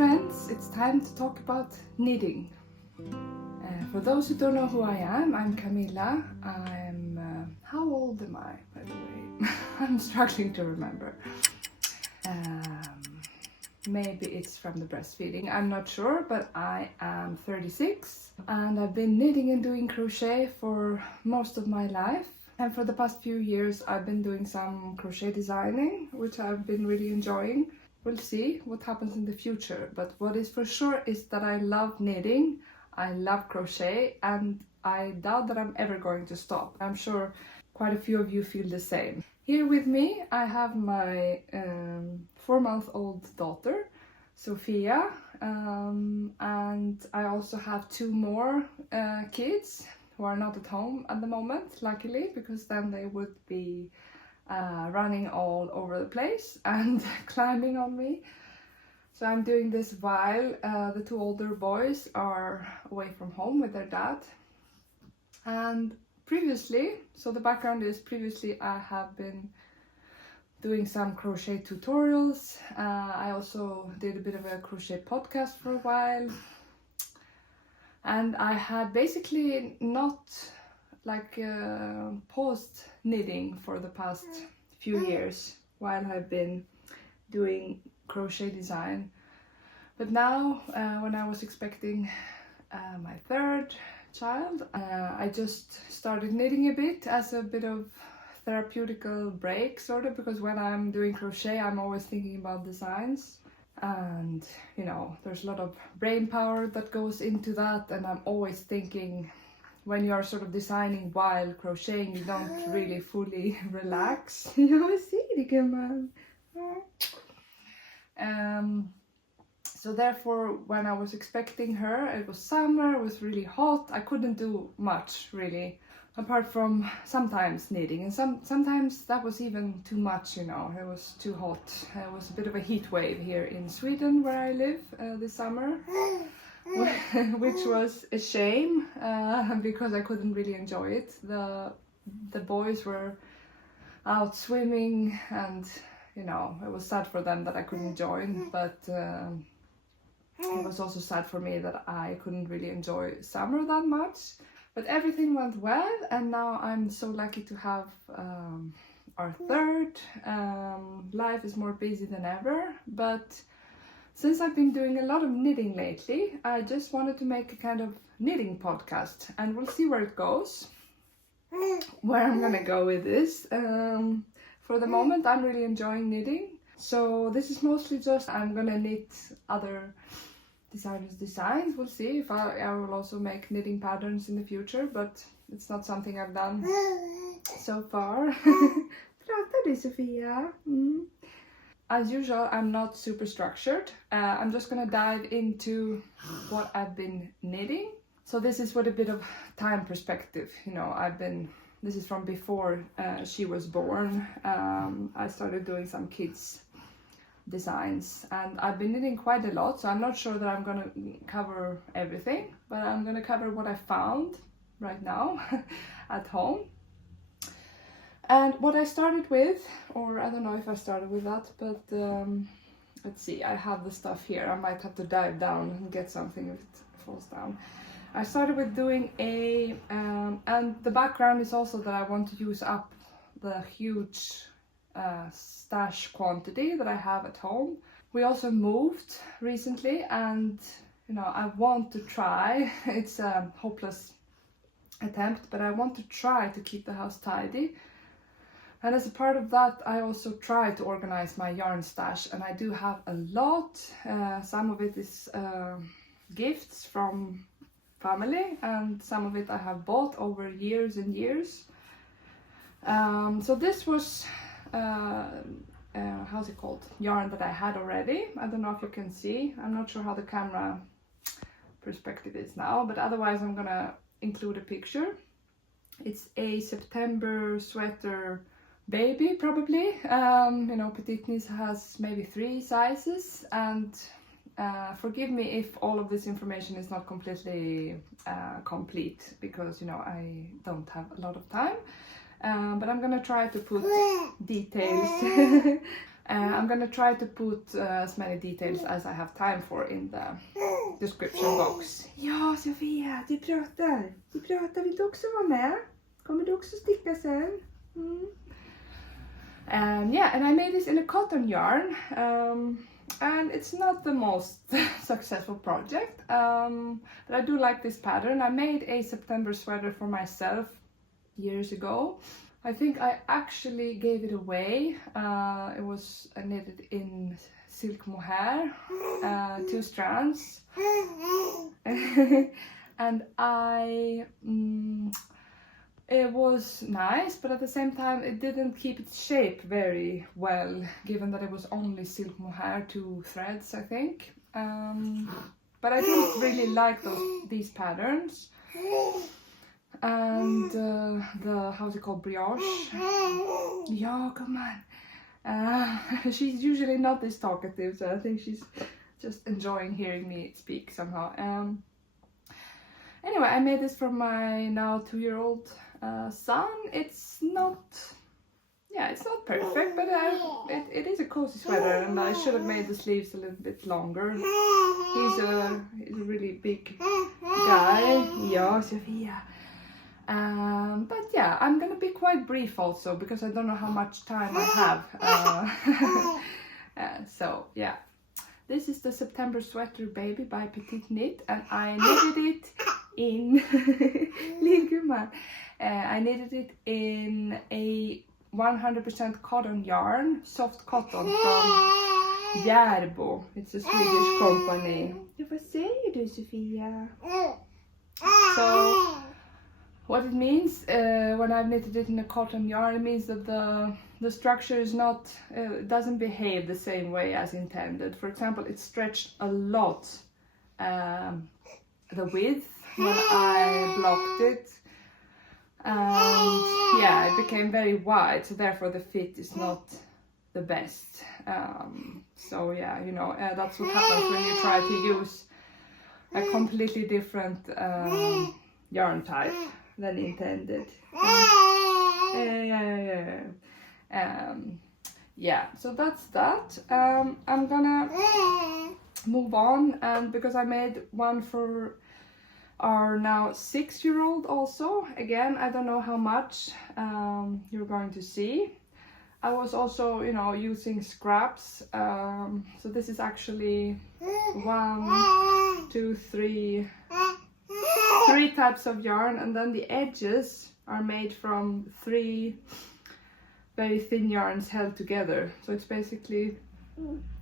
friends, it's time to talk about knitting. For those who don't know who I am, I'm Camilla. How old am I, by the way? I'm struggling to remember. Maybe it's from the breastfeeding, I'm not sure, but I am 36 and I've been knitting and doing crochet for most of my life. And for the past few years I've been doing some crochet designing, which I've been really enjoying. We'll see what happens in the future, but what is for sure is that I love knitting, I love crochet, and I doubt that I'm ever going to stop. I'm sure quite a few of you feel the same. Here with me I have my 4-month-old daughter, Sophia, and I also have 2 more kids who are not at home at the moment, luckily, because then they would be running all over the place and climbing on me. So I'm doing this while the 2 older boys are away from home with their dad. And previously, so the background is previously I have been doing some crochet tutorials. I also did a bit of a crochet podcast for a while. And I had basically not paused knitting for the past few years while I've been doing crochet design. But now when I was expecting my 3rd child, I just started knitting a bit as a bit of therapeutical break, sort of, because when I'm doing crochet I'm always thinking about designs, and you know, there's a lot of brain power that goes into that, and I'm always thinking, when you are sort of designing while crocheting, you don't really fully relax. Jag ser det, gumman. So therefore, when I was expecting her, it was summer, it was really hot. I couldn't do much really, apart from sometimes knitting, and sometimes that was even too much, you know, it was too hot. It was a bit of a heat wave here in Sweden where I live this summer. Which was a shame because I couldn't really enjoy it. The boys were out swimming, and you know, it was sad for them that I couldn't join, but it was also sad for me that I couldn't really enjoy summer that much. But everything went well, and now I'm so lucky to have our 3rd. Life is more busy than ever, but since I've been doing a lot of knitting lately, I just wanted to make a kind of knitting podcast, and we'll see where it goes, where I'm gonna go with this. For the moment, I'm really enjoying knitting, so this is mostly just I'm gonna knit other designers' designs. We'll see if I will also make knitting patterns in the future, but it's not something I've done so far. Pratar du, Sofia? As usual, I'm not super structured. I'm just gonna dive into what I've been knitting. So this is with a bit of time perspective. You know, this is from before she was born. I started doing some kids designs, and I've been knitting quite a lot, so I'm not sure that I'm gonna cover everything, but I'm gonna cover what I found right now at home. And what I started with, or I don't know if I started with that, but let's see, I have the stuff here. I might have to dive down and get something if it falls down. I started with doing and the background is also that I want to use up the huge stash quantity that I have at home. We also moved recently, and you know, I want to try, it's a hopeless attempt, but I want to try to keep the house tidy. And as a part of that, I also try to organize my yarn stash, and I do have a lot. Some of it is gifts from family, and some of it I have bought over years and years. So this was, how's it called? Yarn that I had already. I don't know if you can see. I'm not sure how the camera perspective is now, but otherwise I'm gonna include a picture. It's a September sweater baby, probably. You know, Petite Niece has maybe 3 sizes, and forgive me if all of this information is not completely complete, because you know, I don't have a lot of time, but I'm gonna try to put details I'm gonna try to put as many details as I have time for in the description box. Ja, Sofia, du pratar. Vill du också vara med? Kommer du också sticka sen? Yeah, and I made this in a cotton yarn. And it's not the most successful project, but I do like this pattern. I made a September sweater for myself years ago. I think I actually gave it away. It was knitted in silk mohair, 2 strands. And it was nice, but at the same time it didn't keep its shape very well, given that it was only silk mohair, 2 threads, I think. But I do really like these patterns. And the, how's it called, brioche? Yeah, come on. She's usually not this talkative, so I think she's just enjoying hearing me speak somehow. Anyway, I made this for my now 2-year-old son. It's not perfect, but it is a cozy sweater, and I should have made the sleeves a little bit longer. He's a really big guy. Yeah, Sofia. But yeah, I'm gonna be quite brief also, because I don't know how much time I have. So yeah, this is the September sweater baby by Petite Knit, and I knitted it in I knitted it in a 100% cotton yarn, soft cotton from Järbo. It's a Swedish company. Vad säger du, Sofia? So what it means when I've knitted it in a cotton yarn, it means that the structure is not doesn't behave the same way as intended. For example, it stretched a lot the width when I blocked it, and yeah, it became very wide, so therefore the fit is not the best. So yeah, you know, that's what happens when you try to use a completely different yarn type than intended. Yeah, so that's that. I'm gonna move on, and because I made one for our now 6-year-old also. Again, I don't know how much you're going to see. I was also, you know, using scraps. So this is actually 1, 2, 3 types of yarn, and then the edges are made from 3 very thin yarns held together. So it's basically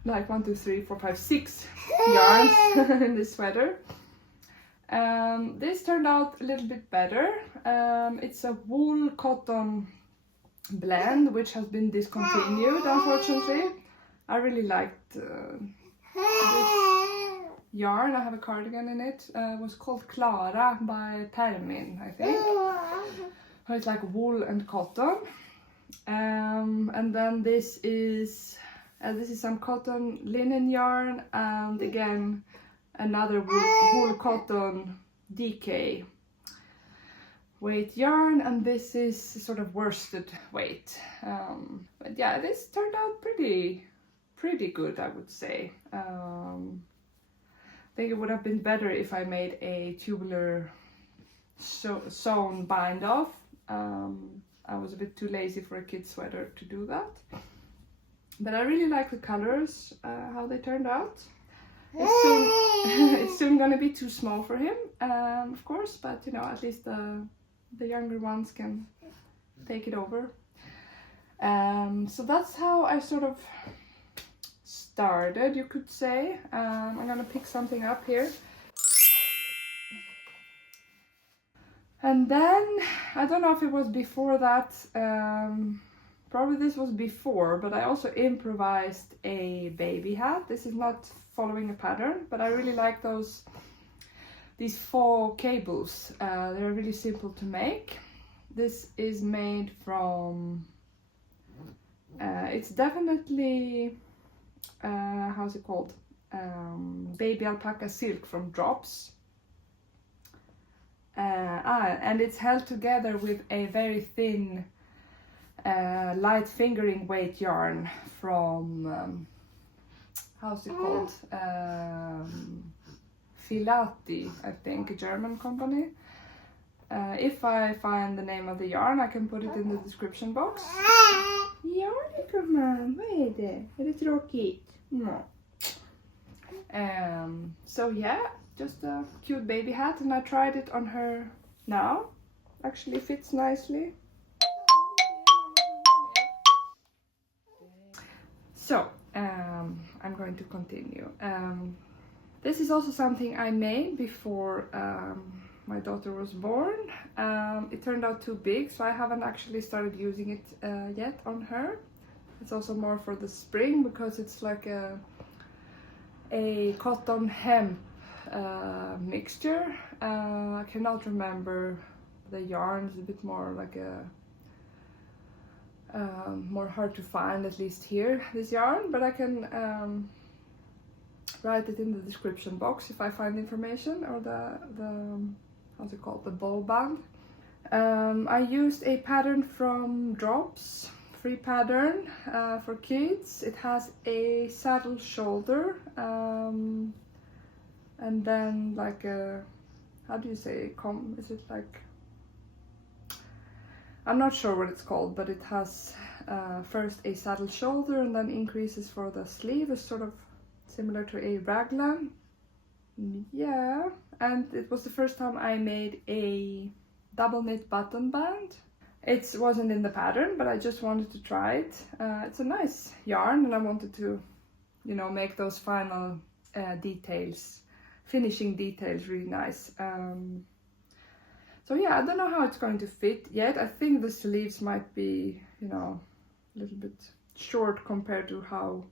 like 1, 2, 3, 4, 5, 6 yarns in this sweater. This turned out a little bit better. It's a wool cotton blend which has been discontinued, unfortunately. I really liked this yarn. I have a cardigan in it. It was called Clara by Permin, I think. It's like wool and cotton. And then this is some cotton linen yarn, and again another wool cotton DK weight yarn, and this is sort of worsted weight. But yeah, this turned out pretty good, I would say. I think it would have been better if I made a tubular sewn bind off. I was a bit too lazy for a kid's sweater to do that. But I really like the colors, how they turned out. It's soon gonna be too small for him, of course, but you know, at least the younger ones can take it over. So that's how I sort of started, you could say. I'm gonna pick something up here. And then, I don't know if it was before that, probably this was before, but I also improvised a baby hat. This is not following a pattern, but I really like these 4 cables. They're really simple to make. This is made from, it's definitely, how's it called? Baby alpaca silk from Drops. And it's held together with a very thin light fingering weight yarn from how's it called? Filati, I think, a German company. If I find the name of the yarn, I can put it in the description box. Ja, gumman, vad är det? Är det tråkigt? No. So yeah, just a cute baby hat, and I tried it on her now. Actually fits nicely. So, I'm going to continue. This is also something I made before my daughter was born. It turned out too big, so I haven't actually started using it yet on her. It's also more for the spring because it's like a cotton hemp mixture. I cannot remember the yarn. It's a bit more like a more hard to find, at least here, this yarn, but I can write it in the description box if I find information, or the how's it called, the ball band. I used a pattern from Drops, free pattern for kids. It has a saddle shoulder and then like a, how do you say, is it like, I'm not sure what it's called, but it has first a saddle shoulder and then increases for the sleeve. It's sort of similar to a raglan. Yeah, and it was the first time I made a double knit button band. It wasn't in the pattern, but I just wanted to try it. It's a nice yarn, and I wanted to, you know, make those final details, finishing details really nice. So yeah, I don't know how it's going to fit yet. I think the sleeves might be, you know, a little bit short compared to how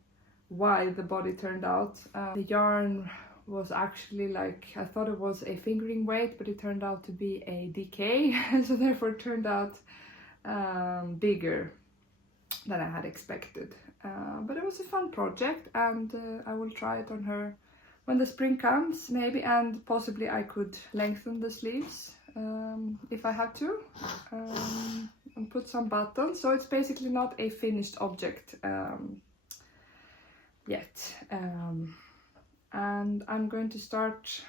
wide the body turned out. The yarn was actually like, I thought it was a fingering weight, but it turned out to be a DK, so therefore it turned out bigger than I had expected. But it was a fun project, and I will try it on her when the spring comes, maybe, and possibly I could lengthen the sleeves if I had to, and put some buttons. So it's basically not a finished object yet. And I'm going to start,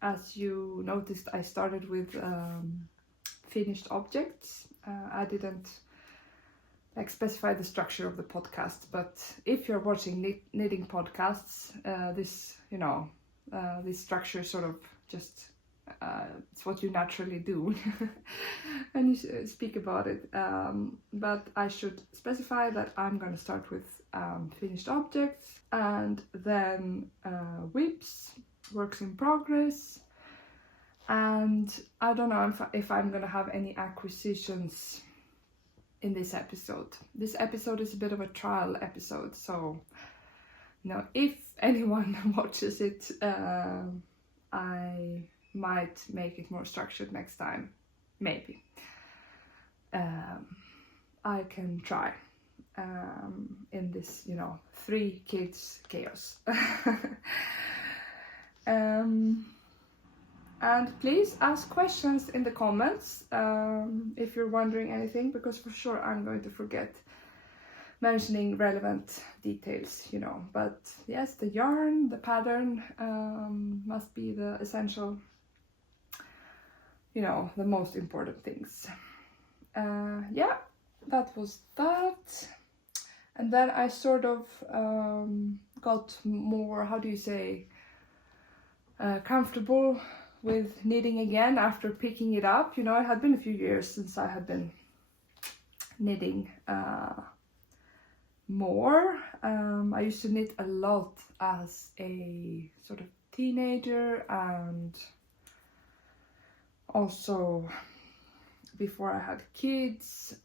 as you noticed, I started with finished objects. I didn't like specify the structure of the podcast, but if you're watching knitting podcasts, this, you know, this structure sort of just it's what you naturally do and you speak about it, but I should specify that I'm going to start with finished objects, and then whips, works in progress, and I don't know if I'm going to have any acquisitions in this episode. This episode is a bit of a trial episode, so you know, if anyone watches it, I might make it more structured next time, maybe. I can try in this, you know, 3 kids chaos. And please ask questions in the comments if you're wondering anything, because for sure I'm going to forget mentioning relevant details, you know. But yes, the yarn, the pattern must be the essential, you know, the most important things. Yeah, that was that. And then I sort of got more, how do you say, comfortable with knitting again after picking it up. You know, it had been a few years since I had been knitting more. I used to knit a lot as a sort of teenager, and also before I had kids.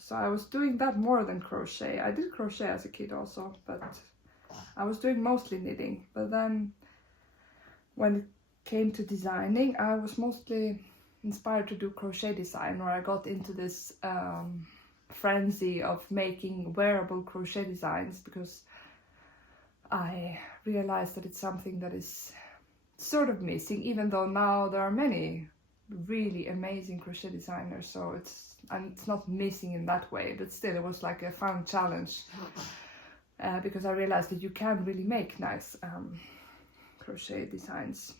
So I was doing that more than crochet. I did crochet as a kid also, but I was doing mostly knitting. But then when it came to designing, I was mostly inspired to do crochet design, where I got into this frenzy of making wearable crochet designs, because I realized that it's something that is sort of missing, even though now there are many really amazing crochet designer, so it's not missing in that way, but still it was like a fun challenge, because I realized that you can really make nice crochet designs.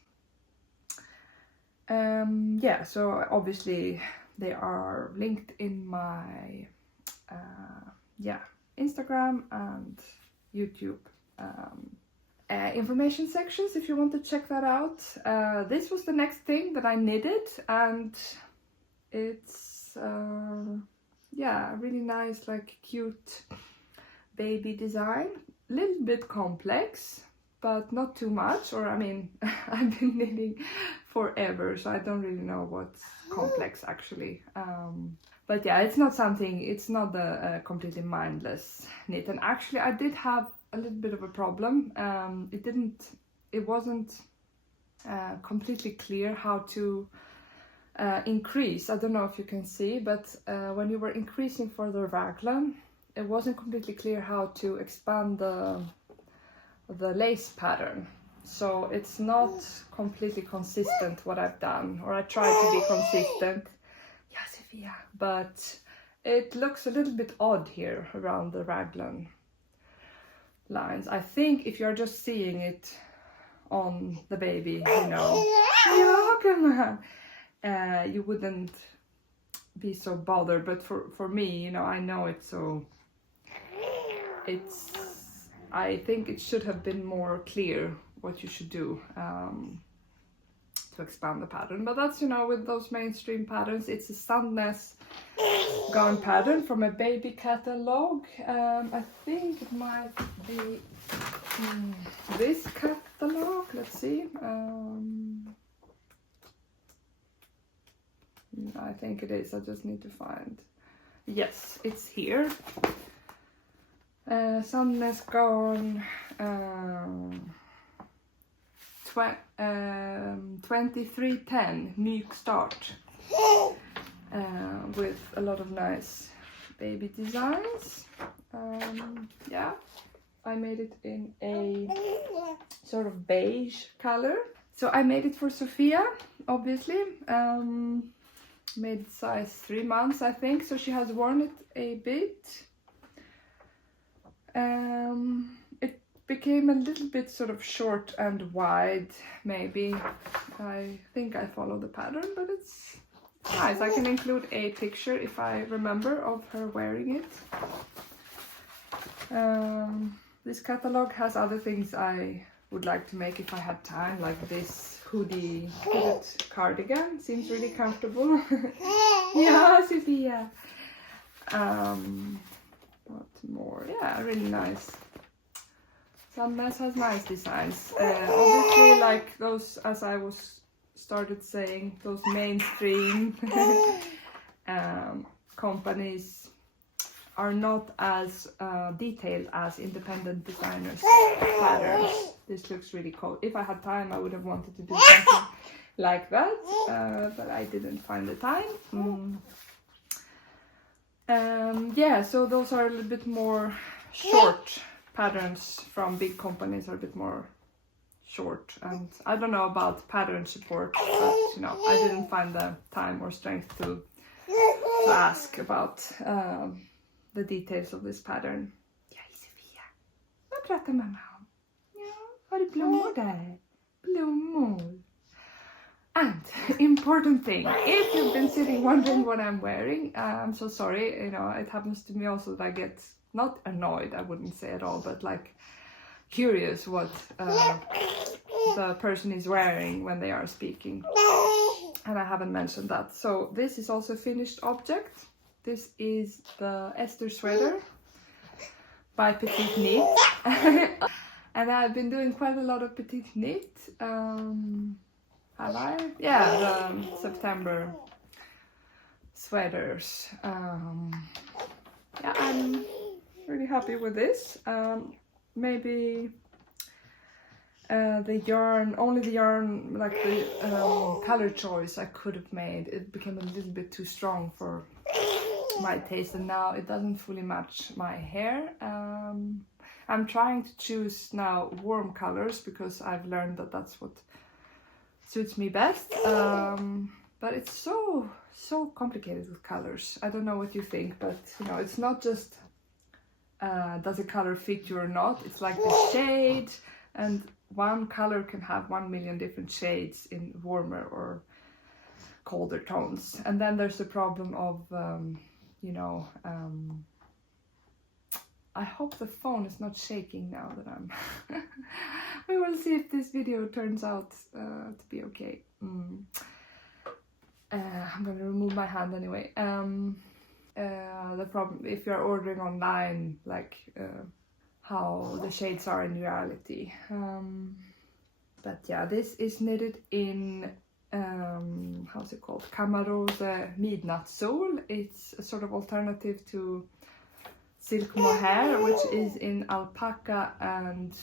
Yeah, so obviously they are linked in my Instagram and YouTube information sections if you want to check that out. This was the next thing that I knitted, and it's yeah, really nice, like cute baby design. A little bit complex, but not too much, or I mean, I've been knitting forever, so I don't really know what's complex actually. But yeah, it's not a completely mindless knit. And actually I did have a little bit of a problem. It wasn't completely clear how to increase. I don't know if you can see, but when you were increasing for the raglan, it wasn't completely clear how to expand the lace pattern. So it's not completely consistent what I've done, or I tried to be consistent. Yeah, Sophia. But it looks a little bit odd here around the raglan lines. I think if you're just seeing it on the baby, you know, yeah, come on, you wouldn't be so bothered. But for me, you know, I know it, so I think it should have been more clear what you should do to expand the pattern. But that's, you know, with those mainstream patterns, it's a Sandnes garn pattern from a baby catalog. I think it might be this catalog. Let's see. I think it is. I just need to find. Yes, it's here. Sandnes garn 2310 Myk Start, with a lot of nice baby designs. Yeah, I made it in a sort of beige color. So I made it for Sophia, obviously. Made size 3 months, I think, so she has worn it a bit. It became a little bit sort of short and wide, maybe. I think I follow the pattern, but it's nice. I can include a picture if I remember of her wearing it. This catalog has other things I would like to make if I had time, like this hooded cardigan. Seems really comfortable. Yeah, Sophia. What more? Yeah, really nice. Sandnes has nice designs. Obviously, like those, as I started saying, those mainstream companies are not as detailed as independent designers' patterns. This looks really cool. If I had time, I would have wanted to do something like that, but I didn't find the time. Yeah, so those are a little bit more short patterns from big companies, are a bit more short, and I don't know about pattern support, but you know, I didn't find the time or strength to ask about the details of this pattern. Ja, Sofia, vad pratar mamma om? Ja, har du blommor där? Blommor. And important thing, if you've been sitting wondering what I'm wearing, I'm so sorry, you know, it happens to me also that I get not annoyed, I wouldn't say at all, but like curious what the person is wearing when they are speaking, and I haven't mentioned that. So this is also a finished object. This is the Esther sweater by Petite Knit, and I've been doing quite a lot of Petite Knit. Have I? Yeah, the September sweaters. Yeah, I'm really happy with this. Maybe the yarn, only the yarn, like the color choice I could have made, it became a little bit too strong for my taste, and now it doesn't fully match my hair. I'm trying to choose now warm colors because I've learned that that's what suits me best. But it's so complicated with colors. I don't know what you think, but you know, it's not just does a color fit you or not. It's like the shade, and one color can have 1 million different shades in warmer or colder tones. And then there's the problem of you know, I hope the phone is not shaking now that I'm we will see if this video turns out to be okay. I'm gonna remove my hand anyway. The problem if you're ordering online, like how the shades are in reality. But yeah, this is knitted in how's it called? Kamarose Midnattssol. It's a sort of alternative to silk mohair, which is in alpaca and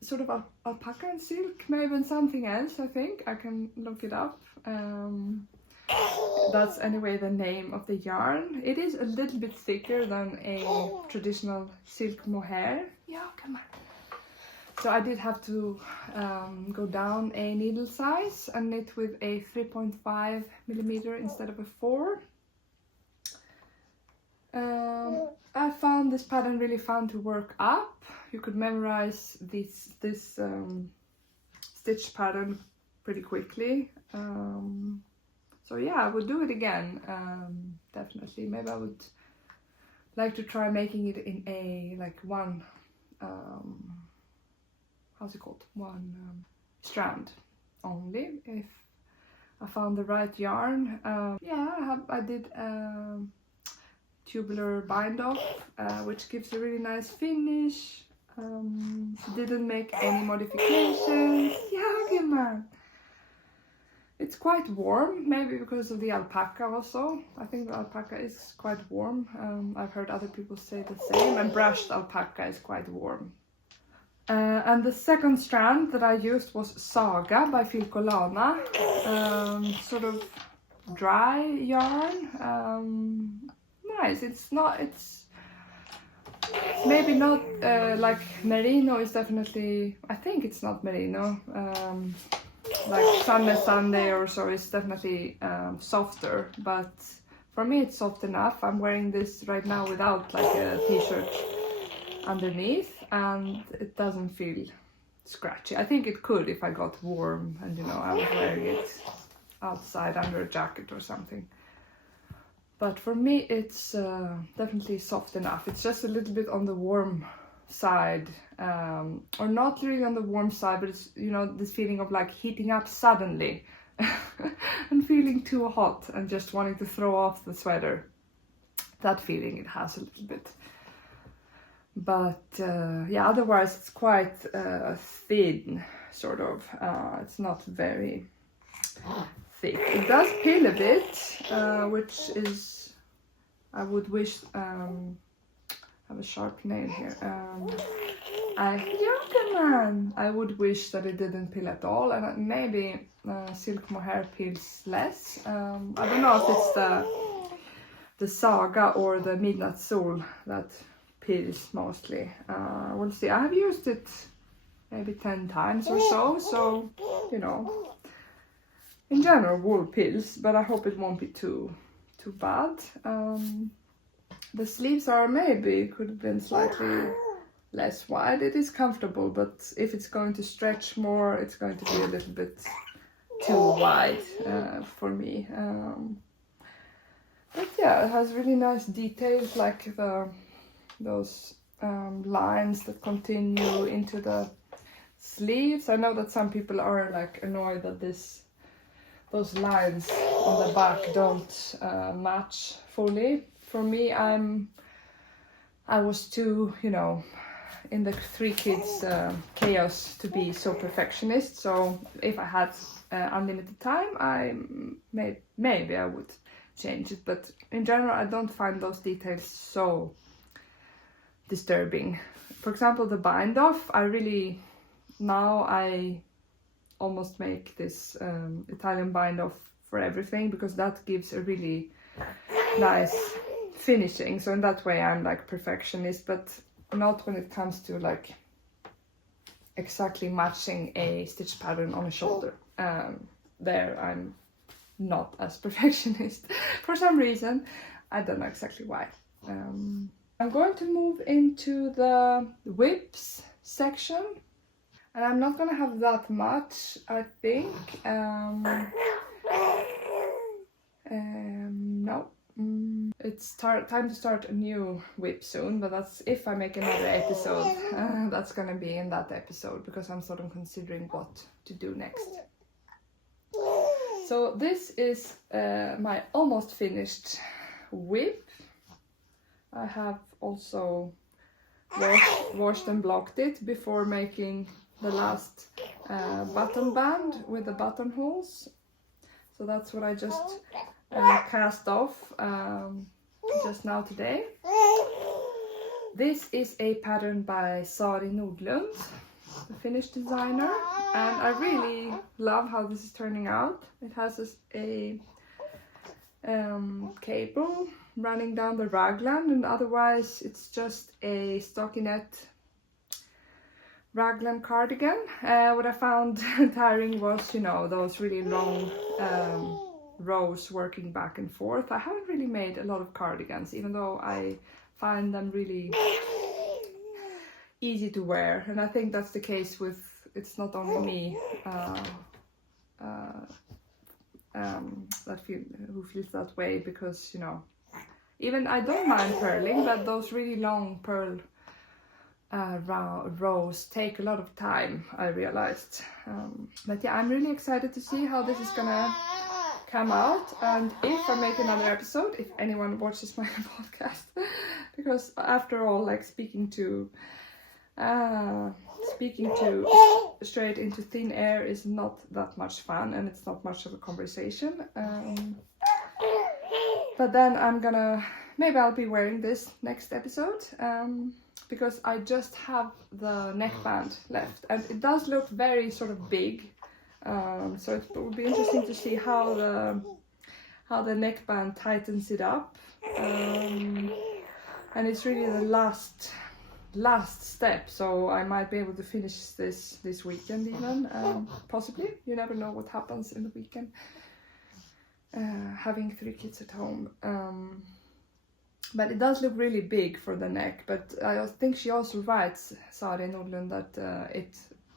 sort of alpaca and silk, maybe, and something else. I think I can look it up. That's anyway the name of the yarn. It is a little bit thicker than a traditional silk mohair. Yeah, come on. So I did have to go down a needle size and knit with a 3.5 millimeter instead of a 4. I found this pattern really fun to work up. You could memorize this stitch pattern pretty quickly. So yeah, I would do it again, definitely. Maybe I would like to try making it in a like one how's it called? One strand only, if I found the right yarn. Yeah, I did tubular bind off, which gives a really nice finish. Didn't make any modifications. Yeah, come on. It's quite warm, maybe because of the alpaca also. I think the alpaca is quite warm. I've heard other people say the same, and brushed alpaca is quite warm. And the second strand that I used was Saga by Filcolana. Sort of dry yarn. Nice. It's maybe not like merino is definitely, I think it's not merino. Like Sunday or so is definitely softer, but for me it's soft enough. I'm wearing this right now without like a t-shirt underneath, and it doesn't feel scratchy. I think it could if I got warm and you know I was wearing it outside under a jacket or something. But for me it's definitely soft enough. It's just a little bit on the warm side, or not really on the warm side, but it's, you know, this feeling of like heating up suddenly and feeling too hot and just wanting to throw off the sweater. That feeling it has a little bit. But yeah, otherwise it's quite thin, sort of. It's not very thick. It does peel a bit, which is, I would wish, I have a sharp nail here. I would wish that it didn't peel at all, and maybe silk mohair peels less. I don't know if it's the Saga or the Midnattssol that peels mostly. We'll see. I have used it maybe 10 times or so, so you know, in general wool peels, but I hope it won't be too bad. The sleeves are maybe could have been slightly less wide. It is comfortable, but if it's going to stretch more, it's going to be a little bit too wide for me. But yeah, it has really nice details, like those lines that continue into the sleeves. I know that some people are like annoyed that those lines on the back don't match fully. For me, I was too, you know, in the 3 kids chaos to be so perfectionist. So if I had unlimited time, maybe I would change it. But in general, I don't find those details so disturbing. For example, the bind off, I almost make this Italian bind off for everything, because that gives a really nice finishing. So in that way I'm like perfectionist, but not when it comes to like exactly matching a stitch pattern on a shoulder. There I'm not as perfectionist for some reason. I don't know exactly why. I'm going to move into the whips section, and I'm not gonna have that much, I think. No. It's time to start a new whip soon, but that's if I make another episode. That's gonna be in that episode, because I'm sort of considering what to do next. So this is my almost finished whip. I have also washed and blocked it before making the last button band with the buttonholes. So that's what I just cast off just now today. This is a pattern by Sari N, the Finnish designer, and I really love how this is turning out. It has a cable running down the raglan, and otherwise it's just a stockinette raglan cardigan. What I found tiring was, you know, those really long rows working back and forth. I haven't really made a lot of cardigans, even though I find them really easy to wear, and I think that's the case with, it's not only me who feels that way, because, you know, even I don't mind purling, but those really long purl rows take a lot of time, I realized. But yeah, I'm really excited to see how this is gonna come out, and if I make another episode, if anyone watches my podcast, because after all, like speaking to straight into thin air is not that much fun, and it's not much of a conversation. But then maybe I'll be wearing this next episode, because I just have the neckband left, and it does look very sort of big. So it would be interesting to see how the neckband tightens it up. And it's really the last step, so I might be able to finish this weekend even, possibly. You never know what happens in the weekend, having 3 kids at home. But it does look really big for the neck, but I think she also writes, Sari N, that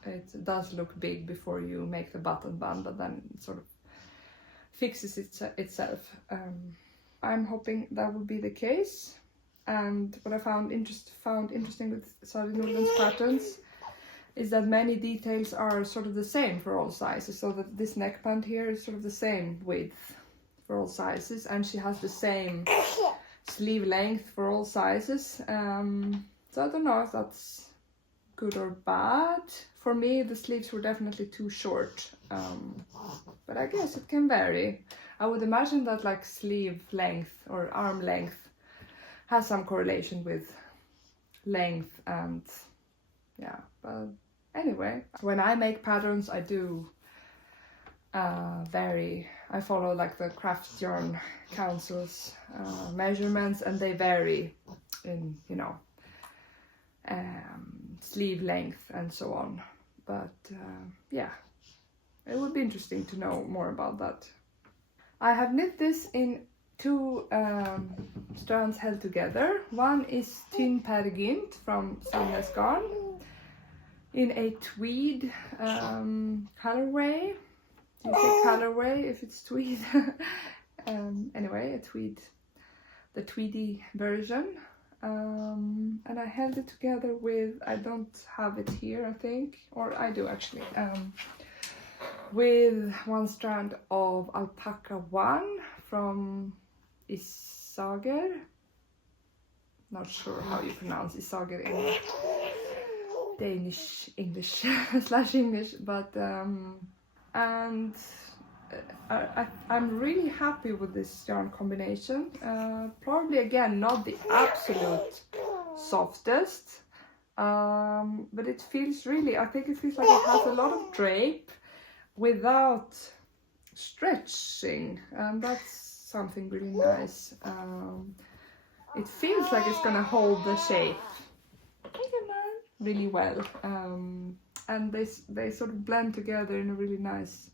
it does look big before you make the button band, but then it sort of fixes itself. I'm hoping that will be the case. And what I found interesting with Sari N's patterns is that many details are sort of the same for all sizes, so that this neckband here is sort of the same width for all sizes, and she has the same sleeve length for all sizes. So I don't know if that's good or bad. For me, the sleeves were definitely too short, but I guess it can vary. I would imagine that like sleeve length or arm length has some correlation with length, and yeah, but anyway, when I make patterns, I do I follow like the Craft Yarn Council's measurements, and they vary in, you know, sleeve length and so on. But yeah, it would be interesting to know more about that. I have knit this in 2 strands held together. One is Tynn Per Gynt from Sandnes Garn in a tweed colorway. You say colorway if it's tweed. Anyway, the tweedy version. And I held it together with, I don't have it here, I think, or I do actually, with 1 strand of Alpaca 1 from Isager. Not sure how you pronounce Isager in Danish English / English, but and I'm really happy with this yarn combination. Probably again not the absolute softest, but it feels really, I think it feels like it has a lot of drape without stretching, and that's something really nice. It feels like it's gonna hold the shape really well, and they sort of blend together in a really nice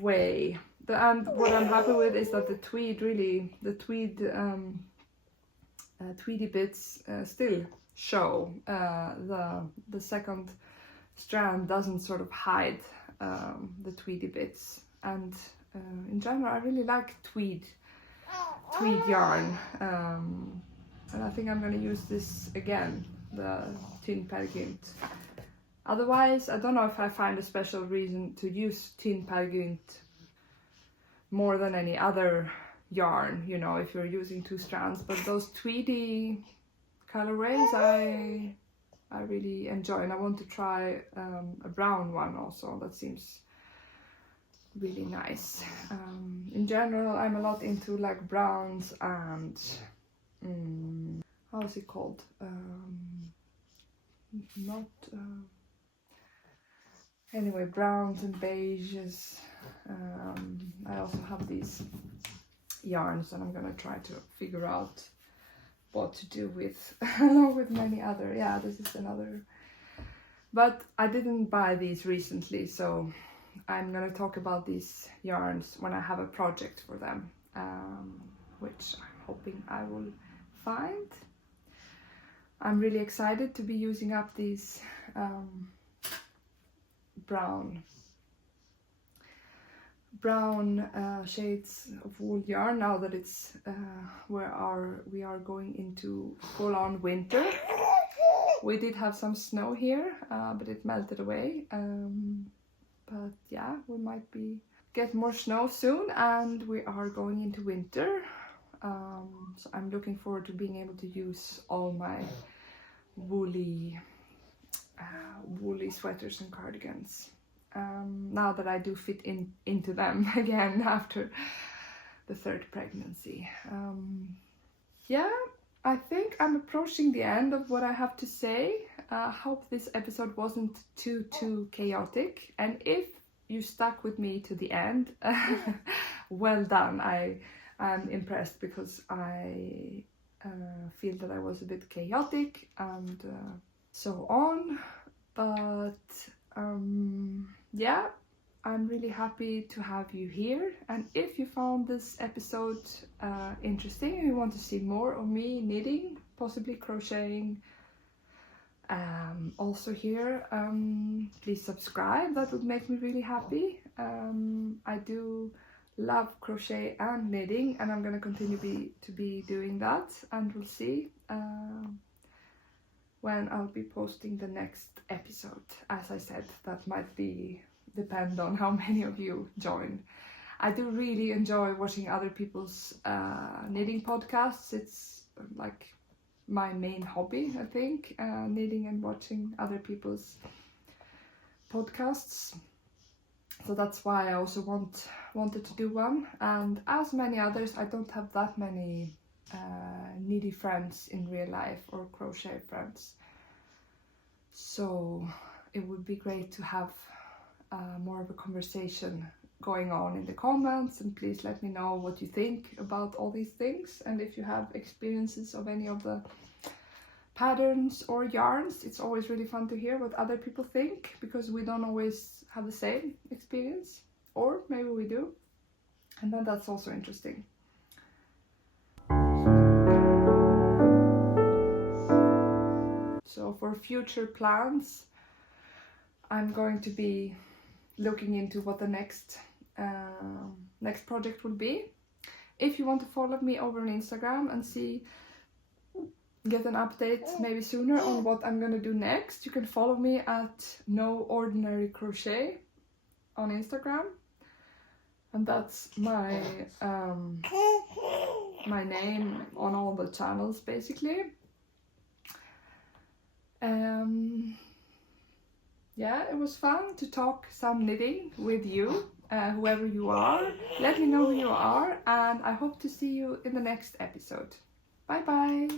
way. And what I'm happy with is that the tweedy bits still show. The second strand doesn't sort of hide the tweedy bits, and in general I really like tweed yarn, and I think I'm going to use this again, the Tin Peregrine. Otherwise, I don't know if I find a special reason to use Tin Peregrine more than any other yarn, you know, if you're using 2 strands, but those tweedy colorways I really enjoy, and I want to try a brown one also. That seems really nice. In general, I'm a lot into like browns and how is it called? Anyway, browns and beiges. I also have these yarns, and I'm gonna try to figure out what to do with along with many other. Yeah, this is another, but I didn't buy these recently, so I'm gonna talk about these yarns when I have a project for them, which I'm hoping I will find. I'm really excited to be using up these brown shades of wool yarn now that it's we are going into full-on winter. We did have some snow here, but it melted away. But yeah, we might get more snow soon, and we are going into winter. So I'm looking forward to being able to use all my woolly sweaters and cardigans. Now that I do fit into them again after the 3rd pregnancy. Yeah, I think I'm approaching the end of what I have to say. I hope this episode wasn't too chaotic, and if you stuck with me to the end, well done. I'm impressed, because I feel that I was a bit chaotic and so on, but yeah, I'm really happy to have you here. And if you found this episode interesting and you want to see more of me knitting, possibly crocheting, also here, please subscribe. That would make me really happy. I do love crochet and knitting, and I'm going to continue to be doing that, and we'll see when I'll be posting the next episode. As I said, that might depend on how many of you join. I do really enjoy watching other people's knitting podcasts. It's like my main hobby, I think, knitting and watching other people's podcasts. So that's why I also wanted to do one. And as many others, I don't have that many knitty friends in real life, or crochet friends. So it would be great to have more of a conversation going on in the comments, and please let me know what you think about all these things, and if you have experiences of any of the patterns or yarns. It's always really fun to hear what other people think, because we don't always have the same experience, or maybe we do, and then that's also interesting. So for future plans, I'm going to be looking into what the next project will be. If you want to follow me over on Instagram and get an update maybe sooner on what I'm gonna do next, you can follow me at No Ordinary Crochet on Instagram, and that's my my name on all the channels basically. Yeah, it was fun to talk some knitting with you, whoever you are. Let me know who you are, and I hope to see you in the next episode. Bye bye!